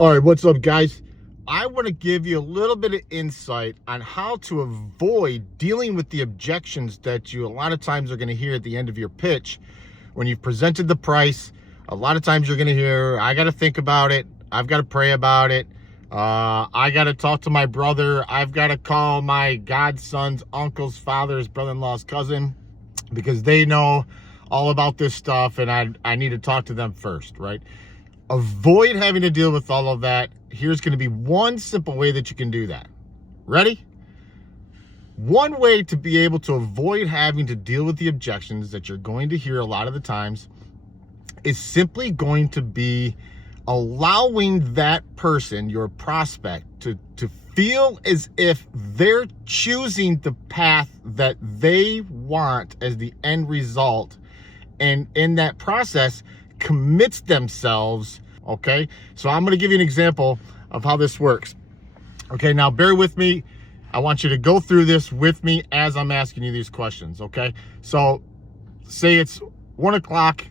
All right, what's up, guys? I want to give you a little bit of insight on how to avoid dealing with the objections that you a lot of times are going to hear at the end of your pitch. When you've presented the price, a lot of times you're going to hear, I got to think about it. I've got to pray about it. I got to talk to my brother. I've got to call my godson's uncle's father's brother-in-law's cousin because they know all about this stuff and I need to talk to them first, right? Avoid having to deal with all of that. Here's going to be one simple way that you can do that. Ready? One way to be able to avoid having to deal with the objections that you're going to hear a lot of the times is simply going to be allowing that person, your prospect, to feel as if they're choosing the path that they want as the end result, and in that process commits themselves. Okay, so I'm going to give you an example of how this works. Okay, now bear with me. I want you to go through this with me as I'm asking you these questions. Okay, so say it's 1 o'clock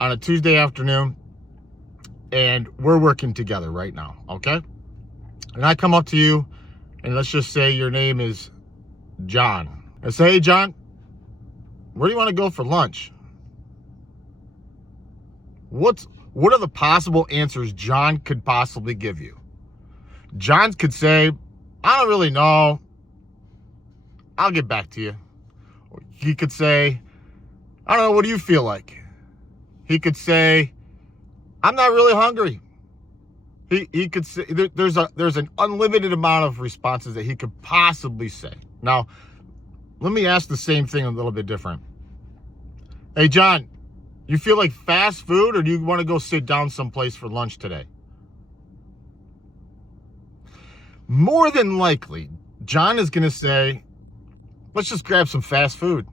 on a Tuesday afternoon and we're working together right now. Okay, and I come up to you and let's just say your name is John. I say, hey John, where do you want to go for lunch? What are the possible answers John could possibly give you? John could say, I don't really know. I'll get back to you. Or he could say, I don't know, what do you feel like? He could say, I'm not really hungry. He could say, there's an unlimited amount of responses that he could possibly say. Now, let me ask the same thing a little bit different. Hey John, you feel like fast food or do you want to go sit down someplace for lunch today? More than likely, John is going to say, let's just grab some fast food.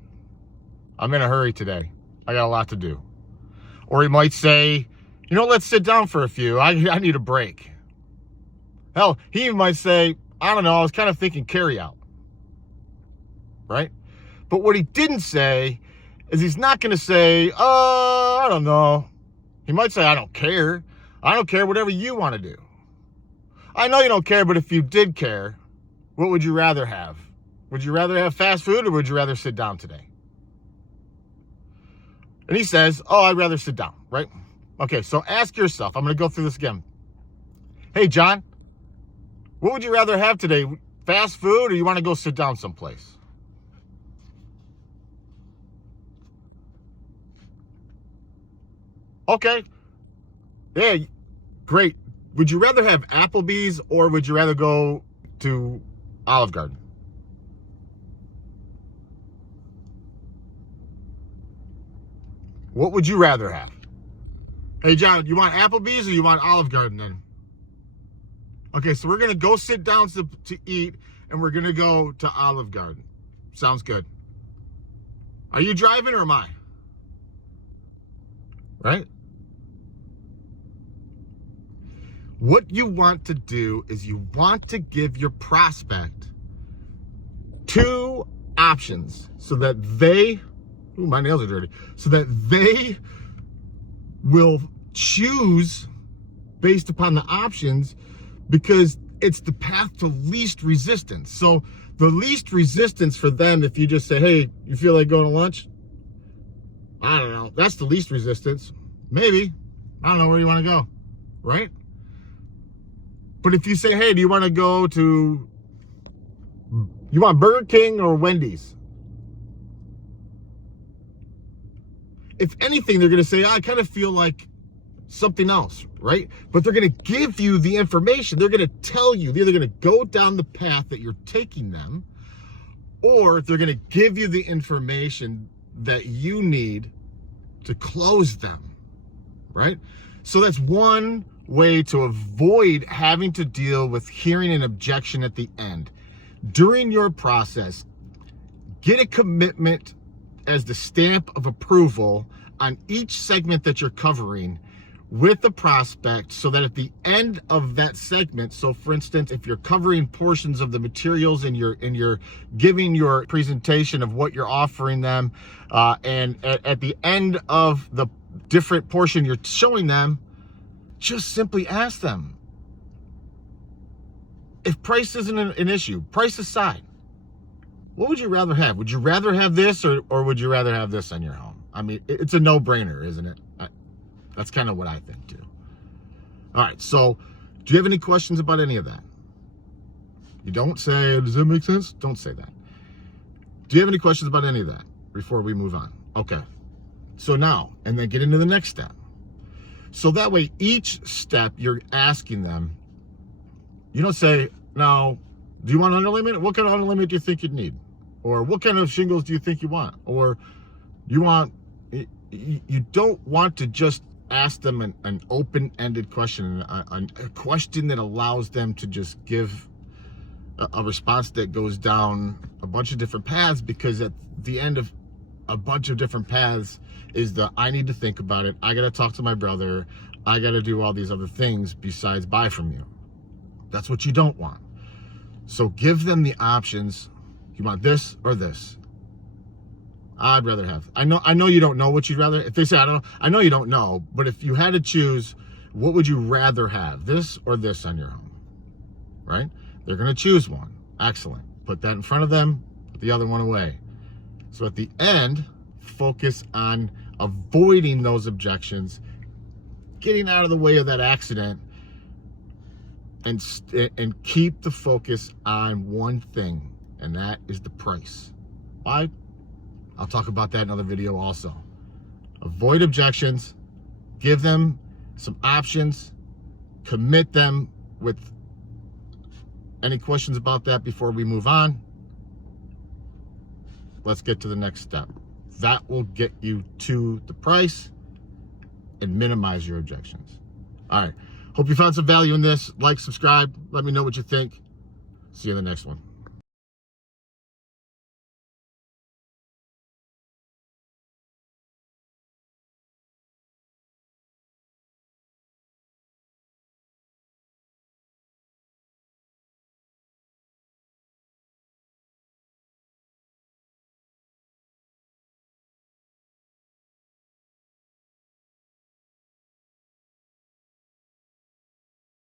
I'm in a hurry today. I got a lot to do. Or he might say, you know, let's sit down for a few. I need a break. Hell, he might say, I don't know, I was kind of thinking carry out. Right? But what he didn't say is he's not going to say, I don't know. He might say, I don't care. I don't care, whatever you want to do. I know you don't care, but if you did care, what would you rather have? Would you rather have fast food or would you rather sit down today? And he says, oh, I'd rather sit down, right? Okay, so ask yourself, I'm going to go through this again. Hey, John, what would you rather have today? Fast food or you want to go sit down someplace? Okay. Yeah, great. Would you rather have Applebee's or would you rather go to Olive Garden? What would you rather have? Hey, John, you want Applebee's or you want Olive Garden then? Okay, so we're going to go sit down to eat and we're going to go to Olive Garden. Sounds good. Are you driving or am I? Right? What you want to do is you want to give your prospect two options so that they, ooh, my nails are dirty, so that they will choose based upon the options because it's the path to least resistance. So the least resistance for them, if you just say, hey, you feel like going to lunch? I don't know. That's the least resistance. Maybe. I don't know, where you want to go, right? But if you say, hey, do you want to go to, you want Burger King or Wendy's? If anything, they're going to say, I kind of feel like something else, right? But they're going to give you the information. They're going to tell you, they're either going to go down the path that you're taking them, or they're going to give you the information that you need to close them, right? So that's one way to avoid having to deal with hearing an objection at the end. During your process, get a commitment as the stamp of approval on each segment that you're covering with the prospect so that at the end of that segment, so for instance, if you're covering portions of the materials and you're giving your presentation of what you're offering them, and at the end of the different portion you're showing them, just simply ask them, if price isn't an issue, price aside, what would you rather have? Would you rather have this or would you rather have this on your home? I mean, it's a no-brainer, isn't it? That's kind of what I think too. All right, so do you have any questions about any of that? You don't say, does that make sense? Don't say that. Do you have any questions about any of that before we move on? Okay. So now, and then get into the next step. So that way, each step you're asking them, you don't say, now, do you want underlayment? What kind of underlayment do you think you'd need? Or what kind of shingles do you think you want? Or you don't want to just ask them an open-ended question, a question that allows them to just give a response that goes down a bunch of different paths, because at the end of a bunch of different paths is I need to think about it. I got to talk to my brother. I got to do all these other things besides buy from you. That's what you don't want. So give them the options. You want this or this? I'd rather have. I know you don't know what you'd rather. If they say, I don't know, I know you don't know, but if you had to choose, what would you rather have? This or this on your home? Right? They're going to choose one. Excellent. Put that in front of them, put the other one away. So at the end, focus on avoiding those objections, getting out of the way of that accident, and keep the focus on one thing, and that is the price. Why? I'll talk about that in another video also. Avoid objections, give them some options, commit them with any questions about that before we move on. Let's get to the next step. That will get you to the price and minimize your objections. All right. Hope you found some value in this. Like, subscribe. Let me know what you think. See you in the next one.